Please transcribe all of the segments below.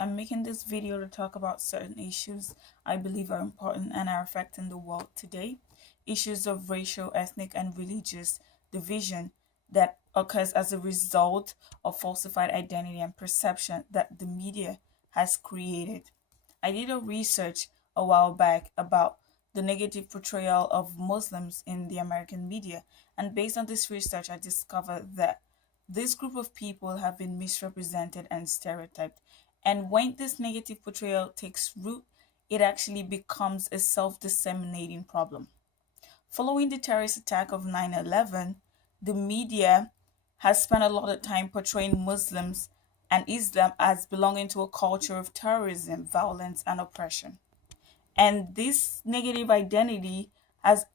I'm making this video to talk about certain issues I believe are important and are affecting the world today. Issues of racial, ethnic, and religious division that occurs as a result of falsified identity and perception that the media has created. I did a research a while back about the negative portrayal of Muslims in the American media, and based on this research, I discovered that this group of people have been misrepresented and stereotyped. And when this negative portrayal takes root, it actually becomes a self disseminating problem. Following the terrorist attack of 9/11, the media has spent a lot of time portraying Muslims and Islam as belonging to a culture of terrorism, violence, and oppression. And this negative identity has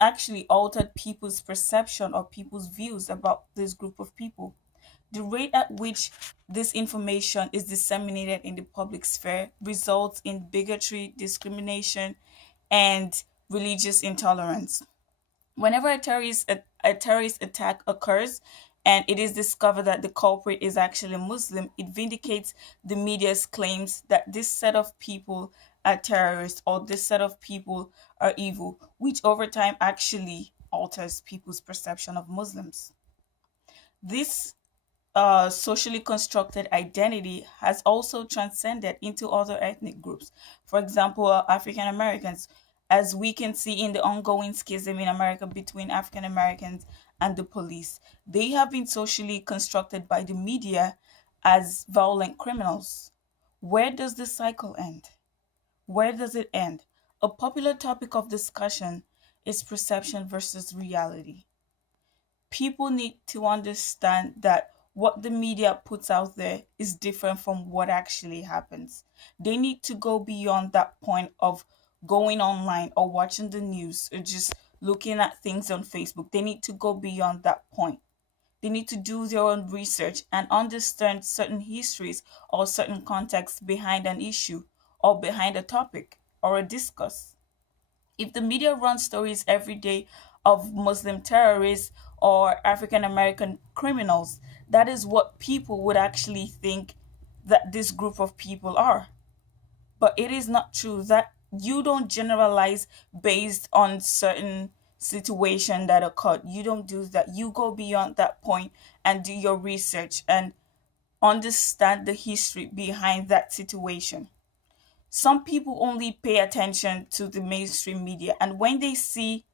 actually altered people's perception or people's views about this group of people. The rate at which this information is disseminated in the public sphere results in bigotry, discrimination, and religious intolerance. Whenever a terrorist attack occurs and it is discovered that the culprit is actually Muslim, it vindicates the media's claims that this set of people are terrorists or this set of people are evil, which over time actually alters people's perception of Muslims. This socially constructed identity has also transcended into other ethnic groups. For example, African Americans, as we can see in the ongoing schism in America between African Americans and the police, they have been socially constructed by the media as violent criminals. Where does this cycle end? Where does it end? A popular topic of discussion is perception versus reality. People need to understand that what the media puts out there is different from what actually happens. They need to go beyond that point of going online or watching the news or just looking at things on Facebook. They need to go beyond that point. They need to do their own research and understand certain histories or certain context behind an issue or behind a topic or a discourse. If the media runs stories every day of Muslim terrorists or African American criminals, that is what people would actually think that this group of people are. But it is not true that you don't generalize based on certain situation that occurred. You don't do that. You go beyond that point and do your research and understand the history behind that situation. Some people only pay attention to the mainstream media, and when they see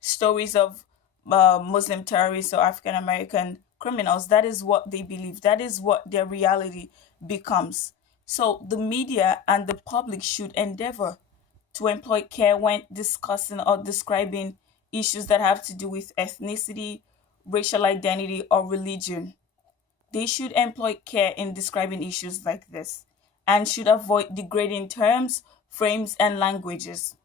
stories of Muslim terrorists or African American criminals, that is what they believe. That is what their reality becomes. So the media and the public should endeavor to employ care when discussing or describing issues that have to do with ethnicity, racial identity, or religion. They should employ care in describing issues like this and should avoid degrading terms, frames, and languages.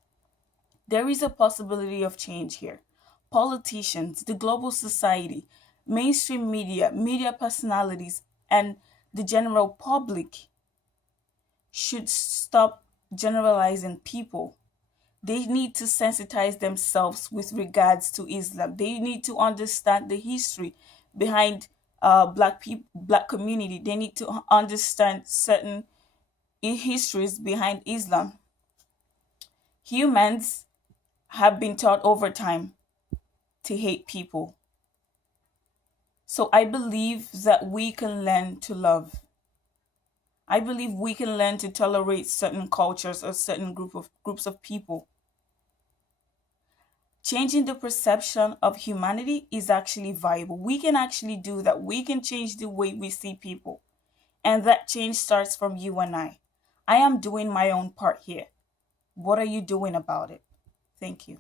There is a possibility of change here. Politicians, the global society, mainstream media, media personalities, and the general public should stop generalizing people. They need to sensitize themselves with regards to Islam. They need to understand the history behind black people, black community. They need to understand certain histories behind Islam. Humans have been taught over time to hate people. So I believe that we can learn to love. I believe we can learn to tolerate certain cultures or certain groups of people. Changing the perception of humanity is actually viable. We can actually do that. We can change the way we see people. And that change starts from you and I. I am doing my own part here. What are you doing about it? Thank you.